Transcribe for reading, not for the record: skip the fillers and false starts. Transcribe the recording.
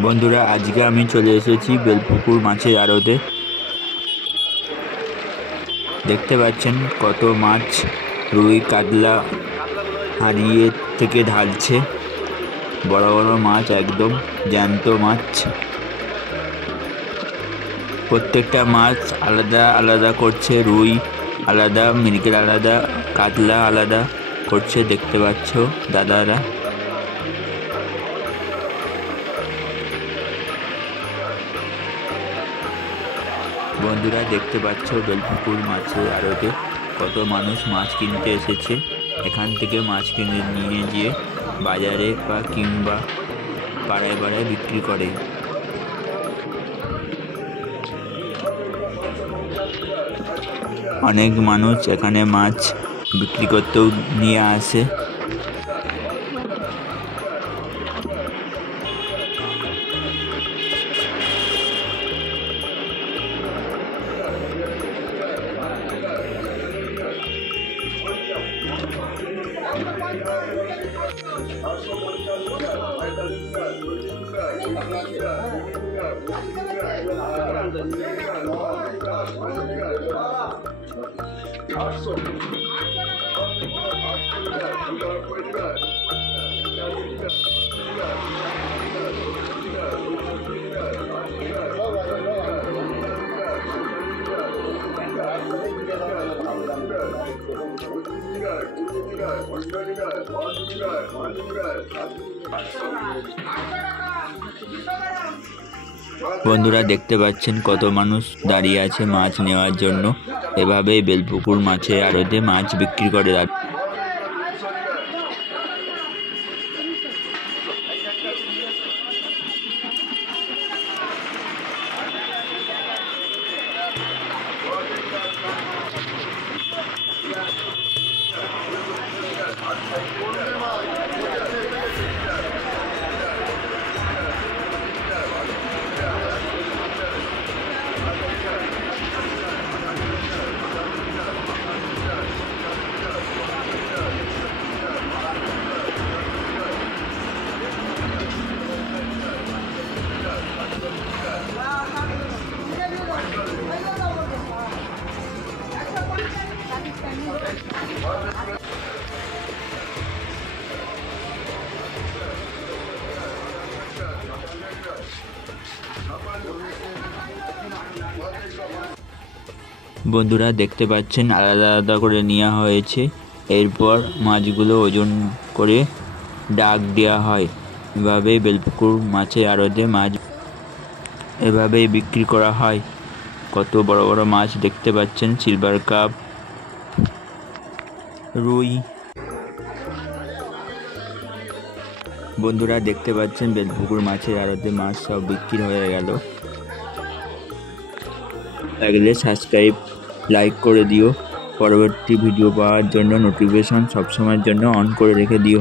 বন্ধুরা, আজকে আমি চলে এসেছি বেলপুকুর মাছের আড়তে। দেখতে পাচ্ছেন কত মাছ রুই কাতলা হাঁড়িয়ে থেকে ঢালছে। বড় বড় মাছ, একদম জ্যান্ত মাছ। প্রত্যেকটা মাছ আলাদা আলাদা করছে। রুই আলাদা, মৃগেল আলাদা, কাতলা আলাদা করছে। দেখতে পাচ্ছ দাদারা। বন্ধুরা, দেখতে পাচ্ছ বেলপুকুর মাছের আড়তে কত মানুষ মাছ কিনতে এসেছে। এখান থেকে মাছ কিনে নিয়ে গিয়ে বাজারে বা কিংবা পাড়ায় পাড়ায় বিক্রি করে। অনেক মানুষ এখানে মাছ বিক্রি করতেও নিয়ে আসে। বন্ধুরা, দেখতে পাচ্ছেন কত মানুষ দাঁড়িয়ে আছে মাছ নেওয়ার জন্য। এভাবেই বেলপুকুর মাছের আড়তে মাছ বিক্রি করে। বন্ধুরা, দেখতে পাচ্ছেন আলাদা আলাদা করে নেওয়া হয়েছে। এরপর মাছগুলো ওজন করে ডাক দেওয়া হয়। এভাবেই বেলপুকুর মাছের আড়তে মাছ এভাবেই বিক্রি করা হয়। কত বড় বড় মাছ দেখতে পাচ্ছেন, সিলভার কাপ, রুই। বন্ধুরা, দেখতে পাচ্ছেন বেলপুকুর মাছের আড়তে মাছ সব বিক্রি হয়ে গেল। লাগলে সাবস্ক্রাইব, লাইক করে দিও। পরবর্তী ভিডিও পাওয়ার জন্য নোটিফিকেশন সবসময়ের জন্য অন করে রেখে দিও।